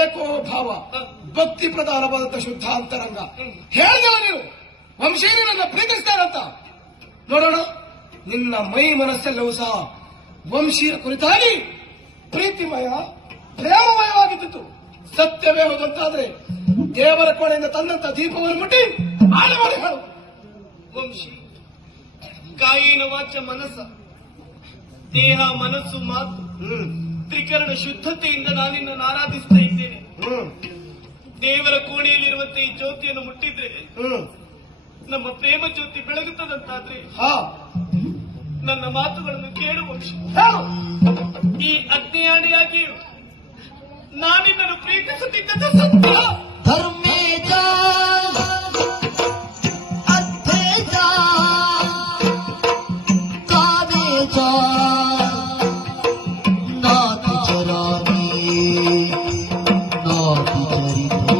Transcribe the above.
ಏಕೋಭಾವ ಭಕ್ತಿ ಪ್ರಧಾನವಾದಂತ ಶುದ್ಧ ಅಂತರಂಗ. ಹೇಳಿದವ ನೀವು ವಂಶೀಯರು ನನ್ನ ಪ್ರೀತಿಸ್ತಾರಂತ. ನೋಡೋಣ, ನಿನ್ನ ಮೈ ಮನಸ್ಸೆಲ್ಲವೂ ಸಹ ವಂಶೀಯ ಕುರಿತಾಗಿ ಪ್ರೀತಿಮಯ ಪ್ರೇಮಮಯವಾಗಿದ್ದು ಸತ್ಯವೇ ಹೋದಂತಾದ್ರೆ ದೇವರ ಕೋಣೆಯಿಂದ ತಂದಂತ ದೀಪವನ್ನು ಮುಟ್ಟಿ ಆಳೆ ಮಾಡಿ ಹೇಳು. ವಂಶಿ ಕಾಯಿನ ವಾಚ ಮನಸ್ಸ ದೇಹ ಮನಸ್ಸು ಮಾತು ತ್ರಿಕರಣ ಶುದ್ಧತೆಯಿಂದ ನಾನಿನ್ನ ಆರಾಧಿಸ್ತಾ ಇದ್ದೇನೆ. ದೇವರ ಕೋಣೆಯಲ್ಲಿರುವಂತೆ ಈ ಜ್ಯೋತಿಯನ್ನು ಮುಟ್ಟಿದ್ರೆ ನಮ್ಮ ಪ್ರೇಮ ಜ್ಯೋತಿ ಬೆಳಗುತ್ತದಂತಾದ್ರೆ ನನ್ನ ಮಾತುಗಳನ್ನು ಕೇಳು ವಂಶ. ಈ ಅಜ್ಞಾನಿಯಾಗಿಯೂ ನಾನಿನ್ನನ್ನು ಪ್ರೀತಿಸುತ್ತಿದ್ದ ಸತ್ಯ. ಧರ್ಮೇಜ ಅರ್ಥೇಜ ಕಾಮೇಜ ನಾತಿ ಚರಾಮಿ ನಾತಿ ಚರಿತ